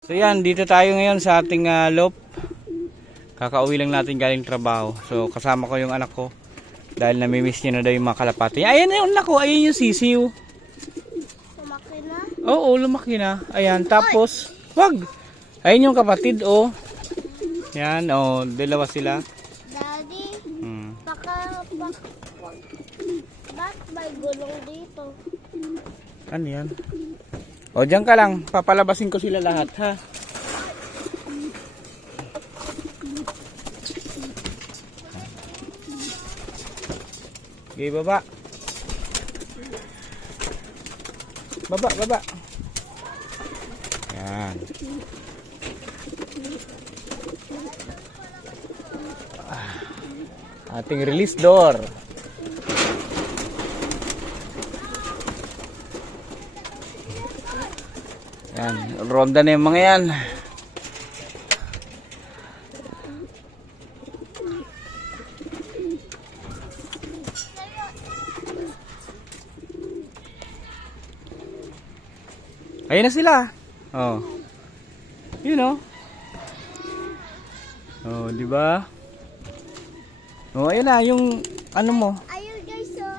So yan, dito tayo ngayon sa ating loop. Kakauwi lang natin galing trabaho. So kasama ko yung anak ko. Dahil namimiss niya na daw yung mga kalapati. Ayan yung anak ko, ayan yung sisiw. Lumaki na? Oo, lumaki na. Ayan, tapos, wag. Ayan yung kapatid, oh. Yan, oh, dalawa sila. Daddy, Hmm. ba't may gulong dito? Ano yan? O, dyan ka lang. Papalabasin ko sila lahat, ha? Okay, baba. Baba. Yan. Ating release door. Yan, ronda na yung mga yan. Ayun na sila. Oh. You know. Oh, di ba? Oh, ayun na yung ano mo. Ayun guys, oh.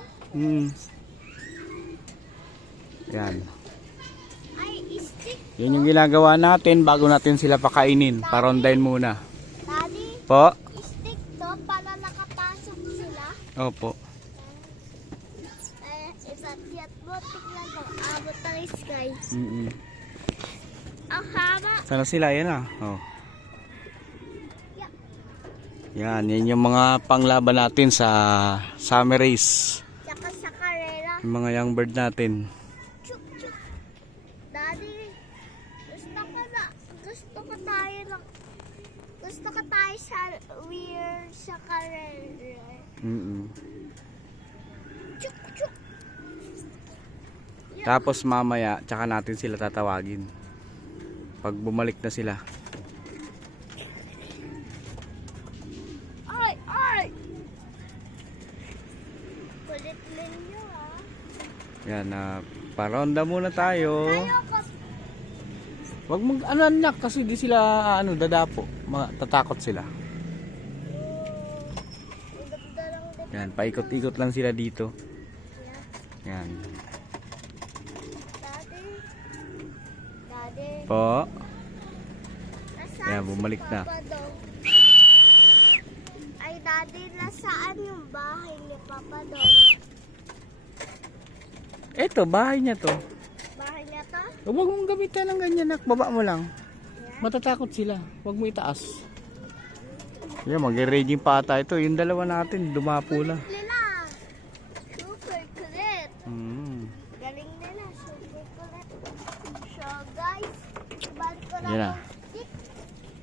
Yan. Ay, stick. Yan yung ginagawa natin bago natin sila pakainin. Parondahin muna. Daddy, Po? stick to para nakapasok sila. Opo. Ipatiyat mo, tignan ko. Abot ng sky. Ang haba. Sana sila? Yan na. Oh. Yan yung mga panglaban natin sa summer race. Tsaka sa karera. Yung mga young bird natin. Chuk. Daddy, gusto ko tayo lang. Gusto ko tayo sa weird sa karera. Chuk. Tapos mamaya, tsaka natin sila tatawagin. Pag bumalik na sila. Ay! Kulit ninyo, ah. Yan, paronda muna tayo. Ayoko. Wag mag ano anak kasi di sila dadapo. Tatakot sila. Yan, paikot-ikot lang sila dito. Yan. Daddy. Po. Nasaan Yan, bumalik si na. Papa Dog? Ay, Daddy, nasaan yung bahay ni Papa Dog? Eto, bahay niya to. Bahay niya to? Huwag mong gamitan ng ganyan, nak. Baba mo lang. Yan. Matatakot sila. Huwag mo itaas. Yan, mag-raging pa ata ito. Yung dalawa natin, dumapo na. Nila. Super kulit. Galing nila. Super kulit. So, guys, balik ko Yan na. na itong stick.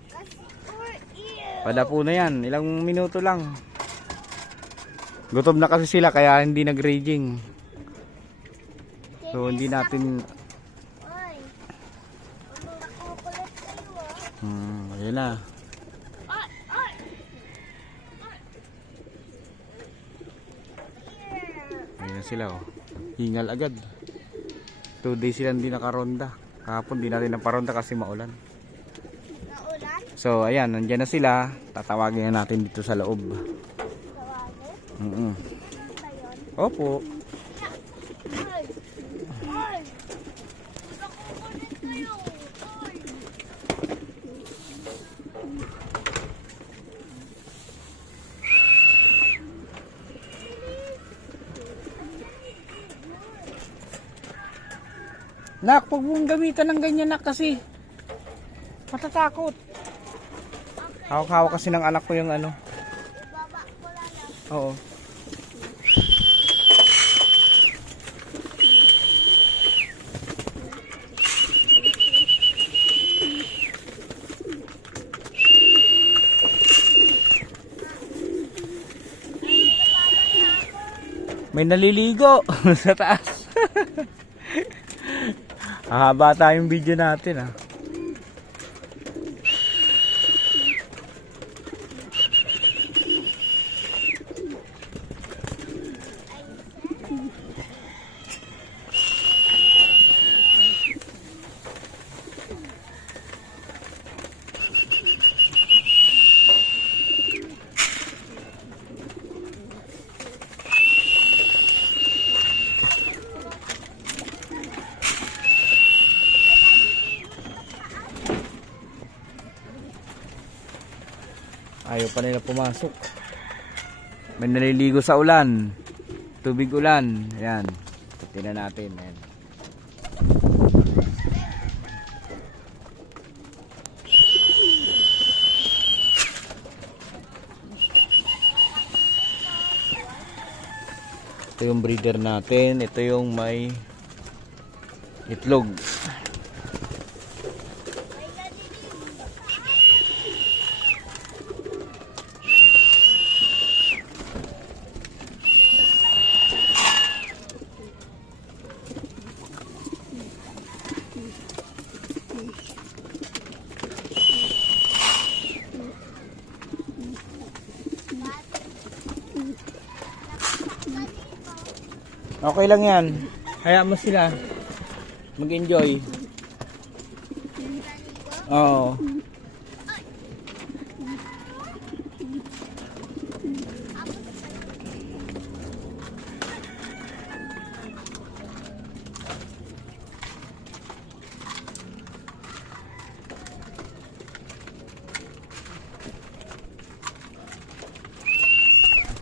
Kasi for ear. Padapo na yan. Ilang minuto lang. Gutom na kasi sila kaya hindi nag-raging. So, hindi natin... Oy. Huwag nakukulit kayo, ah. Ayan na. Ay! Yeah. Ayan na sila, oh. Hingal agad. 2 days sila hindi nakaronda. Kahapon di natin naparonda kasi maulan. Naulan? So, ayan. Nandyan na sila. Tatawagin na natin dito sa loob. Tawagin? Ba yun? Opo. Ay! Ay! Nakukulit kayo! Ay! Nak, huwag mong gamitan ng ganyan, nak, kasi matatakot. Hawak-hawak kasi ng anak ko yung ano. Ibaba ko lang. Oo. May naliligo sa taas. Hahaba tayong video natin, ah. Ayaw pa nila pumasok. May naliligo sa ulan. Tubig ulan. Ayan. Tingnan natin. Ayan. Ito yung breeder natin. Ito yung may itlog. Okay lang yan. Hayaan mo sila mag-enjoy. Oo.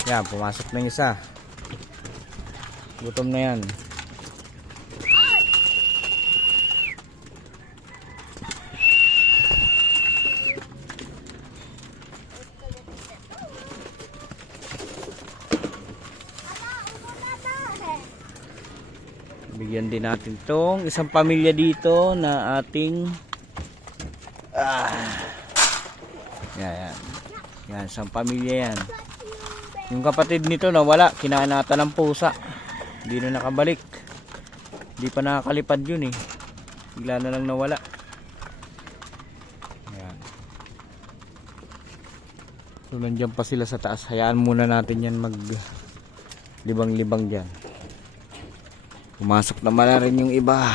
Yan, pumasok na yung isa. Gutom na yan. Bigyan din natin tong isang pamilya dito na ating yan. Yan, isang pamilya yan. Yung kapatid nito nawala, kinaanatan ng pusa. Hindi na nakabalik. Hindi pa nakakalipad yun eh. Bigla na lang nawala. Ayan. So nandiyan pa sila sa taas. Hayaan muna natin yan mag libang-libang dyan. Pumasok naman na rin yung iba.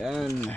Ayan.